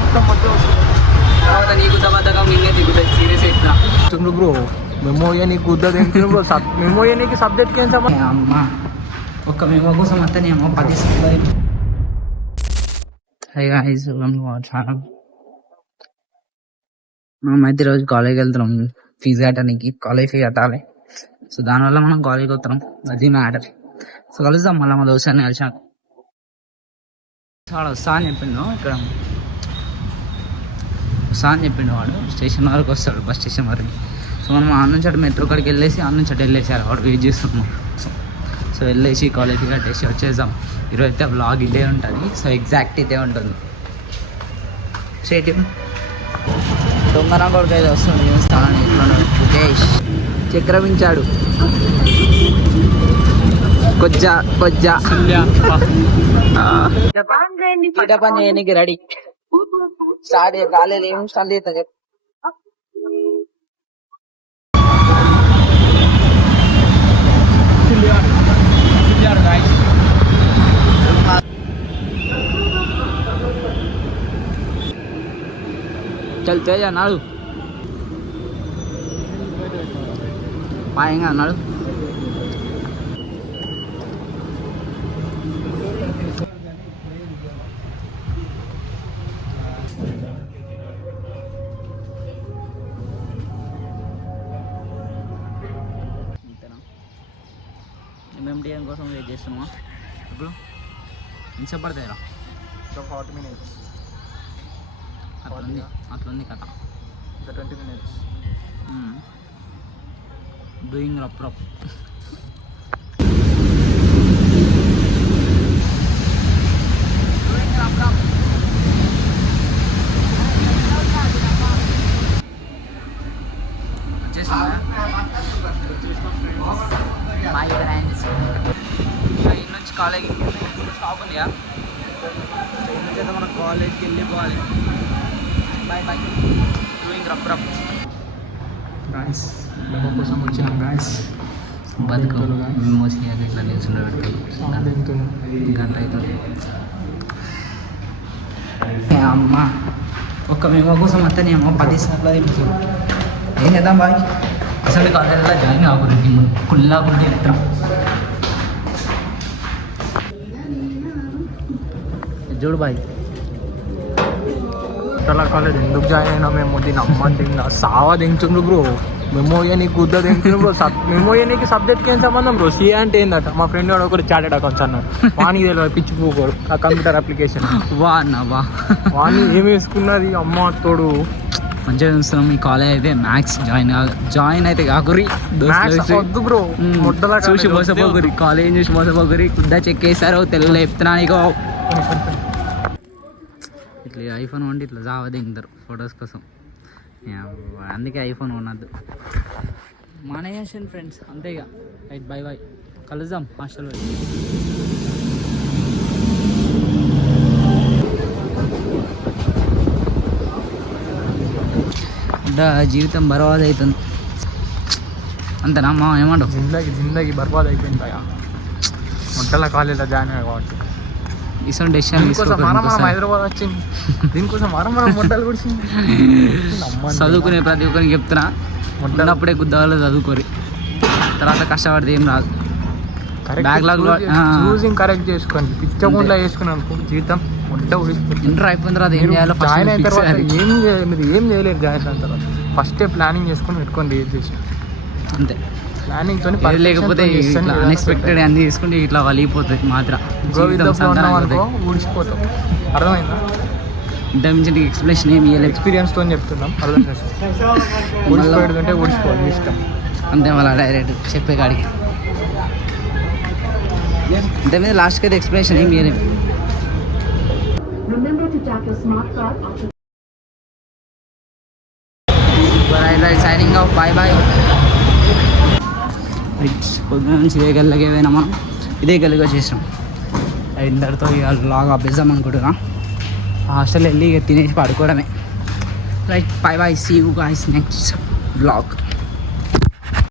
మొత్తం మొత్తం తర్వాత నీకు బద్దకం నిన్నే దిగుతుంది సీరియస్ అవుతున్నా తుండ్రు బ్రో మెమోరియా నీకు కుద్దదు ఏంటి బ్రో మెమోరియా నీకు సబ్జెక్ట్కి ఏం సంబంధం అమ్మా ఒక్క మెమో కోసం వస్తేనేమో 10 సంవత్సరాలు. చాలా మేమైతే రోజు కాలేజ్కి వెళ్తున్నాం ఫీజు కట్టడానికి, కాలేజ్ ఫీ కట్టాలి. సో దానివల్ల మనం కాలేజ్కి వస్తున్నాం, అది మ్యాటర్. సో కలుద్దాం మళ్ళీ మా దోస్తాన్ని కలిసాక. వాడు వస్తా అని చెప్పిండు, ఇక్కడ వస్తా అని చెప్పిండు వాడు. స్టేషన్ వరకు వస్తాడు, బస్ స్టేషన్ వరకు. సో మనం ఆ నుంచి అటు మెట్రో కాడికి వెళ్ళేసి ఆ నుంచి అటు వెళ్ళేసారు, వాడు వెయిట్ చేస్తున్నాం. సో వెళ్ళేసి కాలేజీ కట్టేసి వచ్చేసాం. ఈరోజు అయితే వ్లాగ్ ఇదే ఉంటుంది, సో ఎగ్జాక్ట్ ఇదే ఉంటుంది. స్టేట్ దొంగన కొడుకు అయితే వస్తుంది స్థానాన్ని ముఖేష్ చక్రమించాడు. కొజ్జా పని చేయడానికి రెడీ. స్టార్ట్ కాలేదు, ఏం స్టార్ట్ అవుతుంది. చల్ తేజ అన్నాడు, పాయంగా అన్నాడు. ఎంఎండిఎం కోసం వెయిట్ చేస్తున్నామా? ఇప్పుడు ఎంత పడతాయి రా? 40 minutes. అట్లుంది కథ. 20 minutes. డూయింగ్ రప్ వచ్చేసా మై ఫ్రెండ్స్. ఇన్ని నుంచి కాలేజ్కి స్టాప్ ఉందిగా, ఇన్ని చేత మనం కాలేజ్కి వెళ్ళిపోవాలి. బాయ్ డూయింగ్ రప్ గాయస్ డబ్బా కోసం వచ్చినాం గాయస్. బతుకు మోసి ఇట్లా నిల్చుండ పెడతారు, గంట అవుతుంది. అమ్మ ఒక్క మెమో కోసం వస్తేనేమో 10 సార్లు తింటారు. ఏం చేద్దాం బాయ్, అసలు కాలేజీలో జాయిన్ కాకూడదు, కుల్లా కూడా తింటాం. చూడు బాయ్ అలా కాలేజ్ ఎందుకు జాయిన్ అయినా మేము దీన్ని అమ్మంటే సావా దించుండ్రు బ్రో. మెమోరియా నీకు కుద్దదు ఏంటి బ్రో మెమోరియా నీకు సబ్జెక్ట్కి ఏం సంబంధం బ్రో? సిఏ అంటే ఏందట? మా ఫ్రెండ్ వాడు ఒకరు చార్టెడ్ అకౌంట్స్ అన్నాడు, వానికి తెలియదు పిచ్చి పూకోడు ఆ కంప్యూటర్ అప్లికేషన్. వాణి ఏమి వేసుకున్నది అమ్మ తోడు. మంచిగా చూస్తున్నాం. ఈ కాలేజ్ అయితే మ్యాథ్స్ జాయిన్ అయితే కాకురి వద్దు బ్రో, చూసి మోసపోకురి, కాలేజ్ చూసి మోసపోకురి. కుద్దా చెక్కేసారు తెలుగులో చెప్తున్నా నీకో. ఇట్లా ఐఫోన్ వండి ఇట్లా జావా దిగుతారు ఫొటోస్ కోసం, అందుకే ఐఫోన్ కొనద్దు. మానేషన్ ఫ్రెండ్స్ అంతే ఇక. రైట్ బాయ్ కలుద్దాం హాస్టల్లో. జీవితం బర్బాద్ అవుతుంది అంతేనా మా? ఏమంటావు? జిందగీ బర్బాద్ అయిపోయింది భయ. మొట్టల కాలేజీలో జాయిన్ అయ్యా కాబట్టి ఇసొంటి డెసిషన్ హైదరాబాద్ వచ్చింది, దీనికోసం మనం మొట్టలు కుడిచింది. చదువుకునే ప్రతి ఒక్కరికి చెప్తున్నా, మొట్టప్పుడే గుద్దాలో చదువుకోరి, తర్వాత కష్టపడితే ఏం రాదు. చూసింగ్ కరెక్ట్ చేసుకోండి, పిచ్చకుండా చేసుకున్నాను జీవితం మొట్ట ఊడిపోతుంది. ఇంటర్ అయిపోయిన తర్వాత ఏం చేయాలో జాయిన్ అయిన తర్వాత ఏం చేయలేదు. జాయిన్ అయిన తర్వాత ఫస్టే ప్లానింగ్ చేసుకొని పెట్టుకోండి, ఏది చేసి అంతే. ప్లానింగ్ తో లేకపోతే అన్ఎక్స్పెక్టెడ్ అన్ని తీసుకుంటే ఇట్లా వలిగిపోతుంది మాత్రం, ఊడిచిపోతాం. అర్థమైందా? ఇంత మించి ఎక్స్ప్లెనేషన్ ఏమి ఇవ్వలేదు, ఎక్స్పీరియన్స్ తో చెప్తున్నాం. అర్థం చేసుకోండి, ఊడిచిపోతుంటే ఊడిచిపోవాలి ఇష్టం అంతే. మళ్ళీ డైరెక్ట్ చెప్పే కాడికి ఇంత మీద లాస్ట్కి అయితే ఎక్స్ప్లెనేషన్ ఏమి ఇవ్వలేదు. సైనింగ్ ఆఫ్, బాయ్ పొద్దున నుంచి ఇదే గల్లకి ఏవైనా మనం ఇదే గల్లిగా వచ్చేసాం. ఇందరితో ఇక లాగా అభ్యసం అనుకుంటున్నా. హాస్టల్ వెళ్ళి ఇక తినేసి పడుకోవడమే. Right bye see you guys next blog.